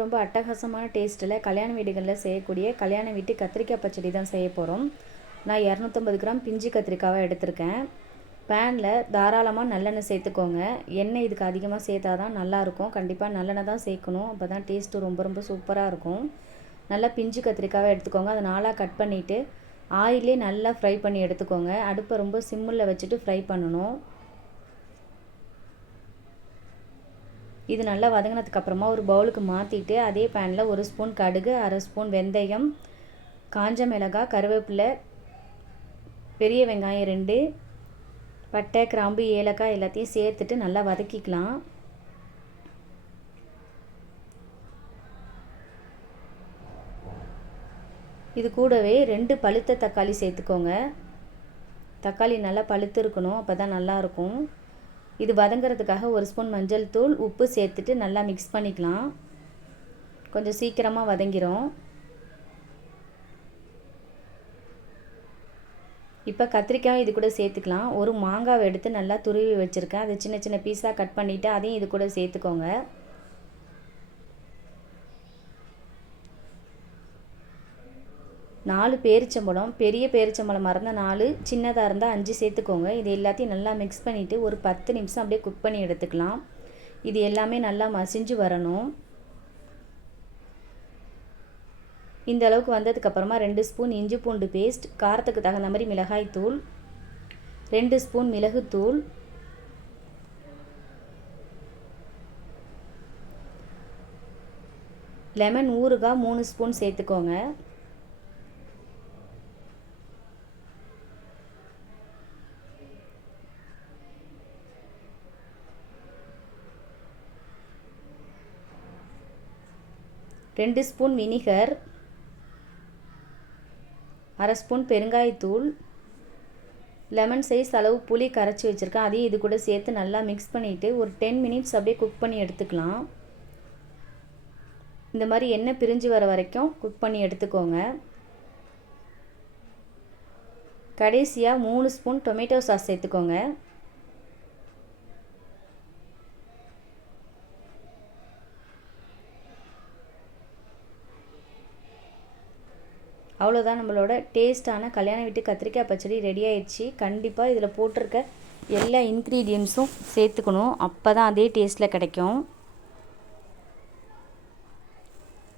ரொம்ப அட்டகாசமான டேஸ்ட்டில் கல்யாண வீடுகளில் செய்யக்கூடிய கல்யாண வீட்டு கத்திரிக்காய் பச்சடி தான் செய்ய போகிறோம். நான் 250 கிராம் பிஞ்சு கத்திரிக்காவை எடுத்திருக்கேன். பேனில் தாராளமாக நல்லெண்ணெய் சேர்த்துக்கோங்க. எண்ணெய் இதுக்கு அதிகமாக சேர்த்தா தான் நல்லாயிருக்கும். கண்டிப்பாக நல்லெண்ணெய் தான் சேர்க்கணும். அப்போ தான் டேஸ்ட்டு ரொம்ப சூப்பராக இருக்கும். நல்லா பிஞ்சு கத்திரிக்காவை எடுத்துக்கோங்க. அதை நாளாக கட் பண்ணிவிட்டு ஆயிலே நல்லா ஃப்ரை பண்ணி எடுத்துக்கோங்க. அடுப்பை ரொம்ப சிம்மில் வச்சுட்டு ஃப்ரை பண்ணணும். இது நல்லா வதங்கினதுக்கப்புறமா ஒரு பவுலுக்கு மாற்றிட்டு அதே பேனில் 1 ஸ்பூன் கடுகு, 1/2 ஸ்பூன் வெந்தயம், காஞ்ச மிளகாய், கருவேப்பிலை, பெரிய வெங்காயம் 2, பட்டை, கிராம்பு, ஏலக்காய் எல்லாத்தையும் சேர்த்துட்டு நல்லா வதக்கிக்கலாம். இது கூடவே 2 பழுத்த தக்காளி சேர்த்துக்கோங்க. தக்காளி நல்லா பழுத்து இருக்கணும், அப்போ தான் நல்லாயிருக்கும். இது வதங்கிறதுக்காக 1 ஸ்பூன் மஞ்சள் தூள், உப்பு சேர்த்துட்டு நல்லா மிக்ஸ் பண்ணிக்கலாம். கொஞ்சம் சீக்கிரமாக வதங்கிரும். இப்போ கத்திரிக்காய் இது கூட சேர்த்துக்கலாம். ஒரு மாங்காவை எடுத்து நல்லா துருவி வச்சுருக்கேன். அதை சின்ன சின்ன பீஸாக கட் பண்ணிவிட்டு அதையும் இது கூட சேர்த்துக்கோங்க. நாலு பேரிச்சம்பழம், பெரிய பேரிச்சம்பழமாக இருந்தால் 4, சின்னதாக இருந்தால் 5 சேர்த்துக்கோங்க. இது எல்லாத்தையும் நல்லா மிக்ஸ் பண்ணிவிட்டு ஒரு 10 நிமிஷம் அப்படியே குக் பண்ணி எடுத்துக்கலாம். இது எல்லாமே நல்லா மசிஞ்சு வரணும். இந்த அளவுக்கு வந்ததுக்கப்புறமா 2 ஸ்பூன் இஞ்சி பூண்டு பேஸ்ட், காரத்துக்கு தகுந்த மாதிரி மிளகாய் தூள், 2 ஸ்பூன் மிளகுத்தூள், லெமன் ஊறுகாய் 3 ஸ்பூன் சேர்த்துக்கோங்க. ரெண்டு ஸ்பூன் வினிகர், 1/2 ஸ்பூன் பெருங்காயத்தூள், லெமன் சைஸ் அளவு புளி கரைச்சி வச்சுருக்கேன். அதையும் இது கூட சேர்த்து நல்லா மிக்ஸ் பண்ணிவிட்டு ஒரு 10 மினிட்ஸ் அப்படியே குக் பண்ணி எடுத்துக்கலாம். இந்த மாதிரி எண்ணெய் பிரிஞ்சு வர வரைக்கும் குக் பண்ணி எடுத்துக்கோங்க. கடைசியாக 3 ஸ்பூன் டொமேட்டோ சாஸ் சேர்த்துக்கோங்க. அவ்வளோதான், நம்மளோட டேஸ்ட்டான கல்யாண வீட்டு கத்திரிக்காய் பச்சடி ரெடி ஆயிடுச்சு. கண்டிப்பாக இதில் போட்டிருக்க எல்லா இன்க்ரீடியன்ஸும் சேர்த்துக்கணும். அப்போ தான் அதே டேஸ்ட்டில் கிடைக்கும்.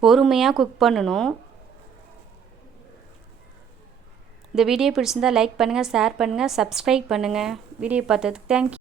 பொறுமையாக குக் பண்ணணும். இந்த வீடியோ பிடிச்சிருந்தால் லைக் பண்ணுங்கள், ஷேர் பண்ணுங்கள், சப்ஸ்கிரைப் பண்ணுங்கள். வீடியோ பார்த்ததுக்கு தேங்க்யூ.